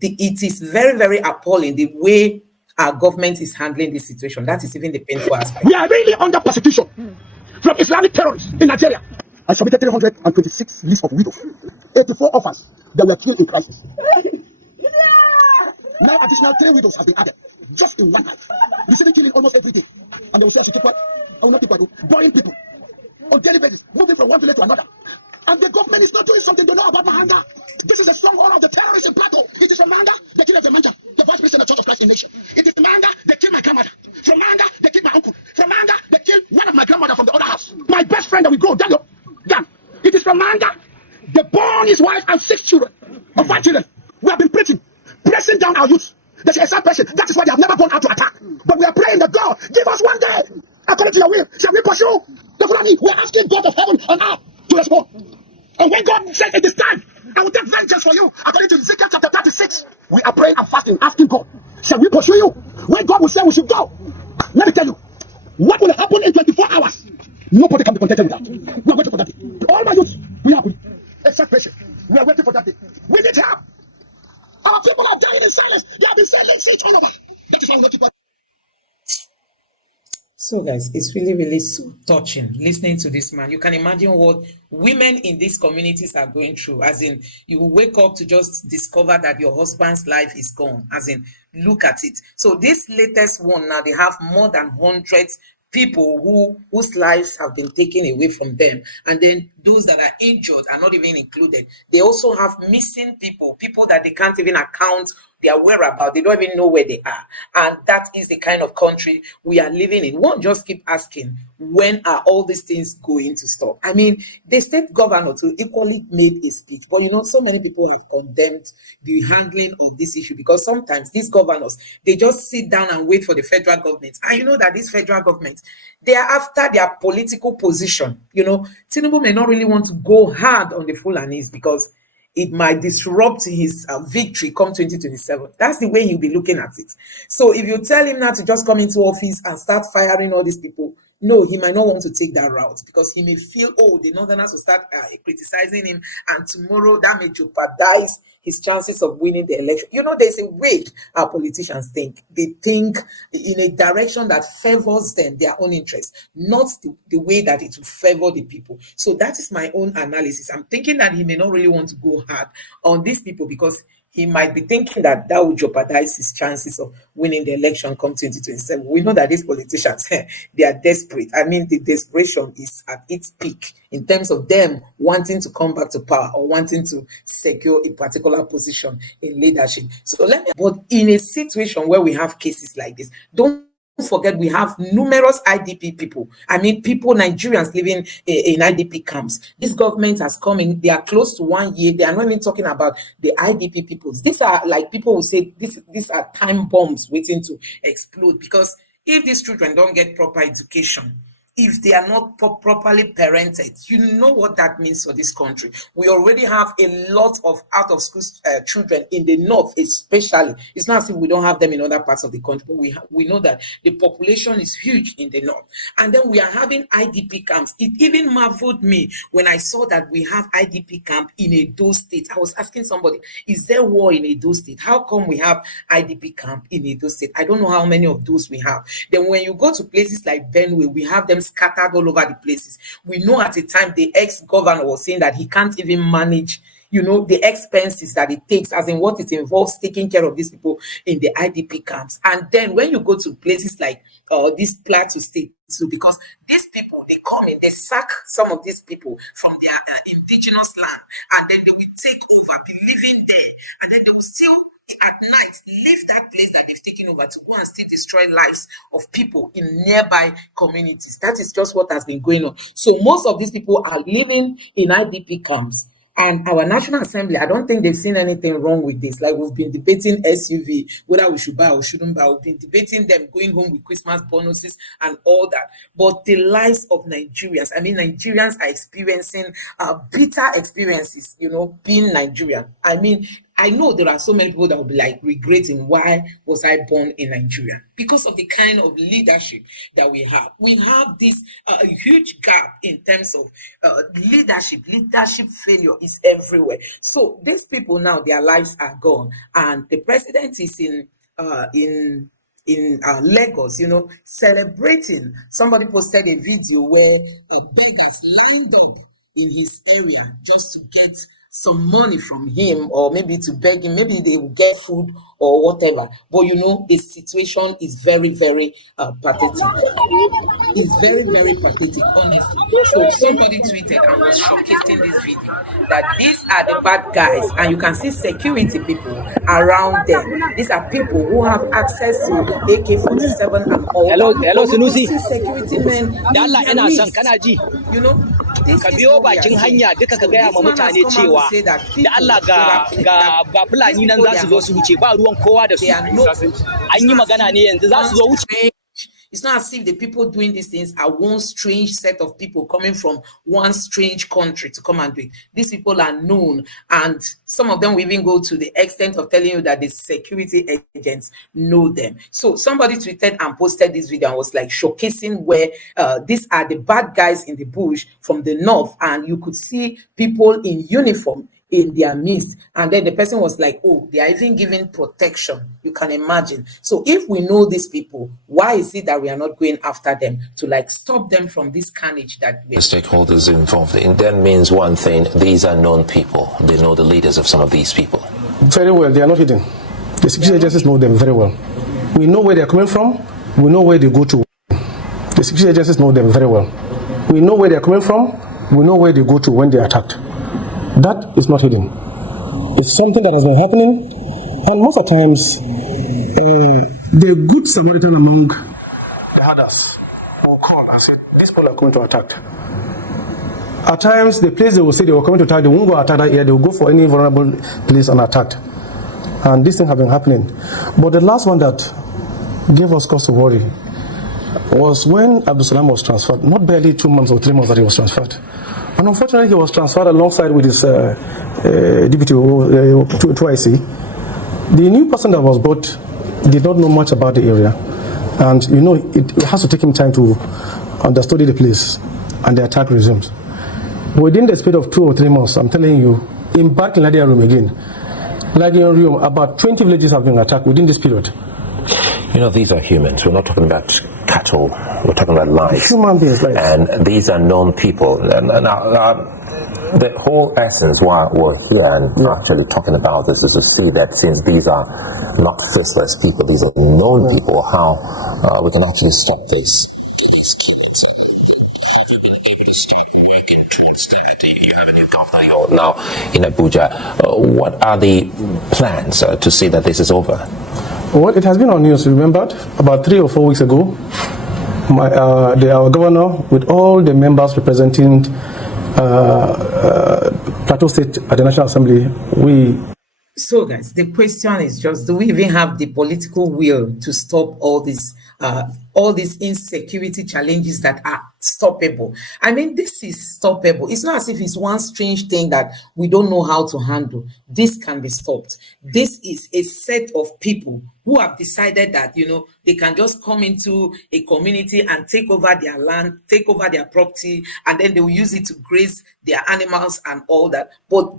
it is very, very appalling the way our government is handling this situation. That is even the painful aspect. We are really under persecution from Islamic terrorists in Nigeria. I submitted 326 lists of widows, 84 orphans that were killed in crisis. Now additional 3 widows have been added just in one night, receiving killing almost every day. And they will say I should keep quiet. I will not keep quiet. Boring people on daily basis, moving from one village to another. And the government is not doing something. They know about Mahanga. This is a stronghold of the terrorists in Plateau. It is from Mahanga they killed Manja, the vice president of Church of Christ in Nation. It is from Mahanga they killed my grandmother. From Mahanga they killed my uncle. From Mahanga they killed one of my grandmother from the other house. My best friend that we grow, Daniel. Dan. It is from Mahanga they born his wife and 6 children, or 5 children. We have been preaching, pressing down our youth. They say exact person. That is why they have never gone out to attack. But we are praying that God give us one day, according to your will, shall we pursue the Fulani? We are asking God of heaven and earth to respond. And when God says it is time, I will take vengeance for you, according to Ezekiel chapter 36. We are praying and fasting, asking God, shall we pursue you? When God will say we should go, let me tell you, what will happen in 24 hours? Nobody can be contented with that. We are waiting for that day. All my youth, we are except patient. We are waiting for that day. We need help. Our people are dying in silence. They have been sending shit all over. That is why we not keep on. So guys, it's really, really so touching listening to this man. You can imagine what women in these communities are going through. As in, you will wake up to just discover that your husband's life is gone. As in, look at it. So this latest one now, they have more than hundreds people whose lives have been taken away from them, and then those that are injured are not even included. They also have missing people that they can't even account their whereabouts. They don't even know where they are. And that is the kind of country we are living in. One just keep asking, when are all these things going to stop? I mean, the state governor too equally made a speech, but so many people have condemned the handling of this issue, because sometimes these governors, they just sit down and wait for the federal government. And you know that this federal government, they are after their political position. Tinubu may not really want to go hard on the Fulanis because it might disrupt his victory come 2027. That's the way he'll be looking at it. So if you tell him now to just come into office and start firing all these people, no, he might not want to take that route, because he may feel, the Northerners will start criticizing him, and tomorrow that may jeopardize his chances of winning the election. There's a way our politicians think. They think in a direction that favors them, their own interests, not the way that it will favor the people. So that is my own analysis. I'm thinking that he may not really want to go hard on these people, because he might be thinking that will jeopardize his chances of winning the election come 2027. We know that these politicians, they are desperate. I mean, the desperation is at its peak in terms of them wanting to come back to power or wanting to secure a particular position in leadership. But in a situation where we have cases like this, don't forget we have numerous IDP people. I mean, Nigerians living in IDP camps. This government has come in, they are close to 1 year. They are not even talking about the IDP peoples. These are like people who say these are time bombs waiting to explode, because if these children don't get proper education, if they are not properly parented, you know what that means for this country. We already have a lot of out-of-school children in the north, especially. It's not as if we don't have them in other parts of the country, but we know that the population is huge in the north. And then we are having IDP camps. It even marveled me when I saw that we have IDP camp in Edo State. I was asking somebody, is there war in Edo State? How come we have IDP camp in Edo State? I don't know how many of those we have. Then when you go to places like Benue, we have them scattered all over the places. We know at the time the ex-governor was saying that he can't even manage, the expenses that it takes, as in what it involves taking care of these people in the IDP camps. And then when you go to places like this Plateau State, so because these people, they come in, they sack some of these people from their indigenous land, and then they will take over, be living there, and then they will still at night leave that place that they've taken over to go and still destroy lives of people in nearby communities. That is just what has been going on. So most of these people are living in IDP camps. And our National Assembly, I don't think they've seen anything wrong with this. Like, we've been debating SUV, whether we should buy or shouldn't buy. We've been debating them going home with Christmas bonuses and all that. But the lives of Nigerians, I mean, Nigerians are experiencing bitter experiences, being Nigerian. I mean, I know there are so many people that will be like regretting, why was I born in Nigeria? Because of the kind of leadership that we have. We have this huge gap in terms of leadership. Leadership failure is everywhere. So these people now, their lives are gone, and the president is in Lagos, celebrating. Somebody posted a video where beggars lined up in his area just to get some money from him, or maybe to beg him, maybe they will get food or whatever. But the situation is very, very pathetic. It's very, very pathetic, honestly. So somebody tweeted and was showcasing this video that these are the bad guys, and you can see security people around them. These are people who have access to AK-47 and all. Hello, but you Sunusi. see security men Da Allah in their ina son midst. kana ji. This Ka is biyo what we are bakin saying. hanya duka ka So gaya this ma man has mutane come out to cewa say that da people Allah ga Fulani nan za su zo su wuce ba ruwan kowa da su. they are no. An yi magana ne yanzu za su zo wuce. It's not as if the people doing these things are one strange set of people coming from one strange country to come and do it. These people are known, and some of them will even go to the extent of telling you that the security agents know them. So somebody tweeted and posted this video and was like showcasing where these are the bad guys in the bush from the north, and you could see people in uniform in their midst, and then the person was like, oh, they are even giving protection. You can imagine. So if we know these people, why is it that we are not going after them to like stop them from this carnage that the stakeholders involved in then means one thing: these are known people. They know the leaders of some of these people very well. They are not hidden. The security agencies know them very well. We know where they are coming from. We know where they go to. The security agencies know them very well. We know where they are coming from. We know where they go to when they are attacked. That is not hidden. It's something that has been happening, and most of the times, the good Samaritan among the others will call and say, these people are going to attack. At times, the place they will say they were coming to attack, they won't go attack that area, they will go for any vulnerable place and attack. And these things have been happening. But the last one that gave us cause to worry was when Abdul Salam was transferred, not barely 2 months or 3 months that he was transferred. And unfortunately, he was transferred alongside with his deputy to IC. The new person that was brought did not know much about the area. And it has to take him time to understudy the place, and the attack resumes. Within the space of 2 or 3 months, I'm telling you, embark in Ladia Room again. Ladia Room, about 20 villages have been attacked within this period. These are humans. We're not talking about cattle. We're talking about lives. Human beings, lives. And these are known people. And the whole essence why we're here and actually talking about this is to see that since these are not faceless people, these are known people, how we can actually stop this. You have a new governor now in Abuja. What are the plans to see that this is over? Well, it has been on news, remembered, about 3 or 4 weeks ago. Our governor, with all the members representing Plateau State at the National Assembly, So guys, the question is just, do we even have the political will to stop all these insecurity challenges that are stoppable? I mean, this is stoppable. It's not as if it's one strange thing that we don't know how to handle. This can be stopped. This is a set of people who have decided that, they can just come into a community and take over their land, take over their property, and then they will use it to graze their animals and all that. But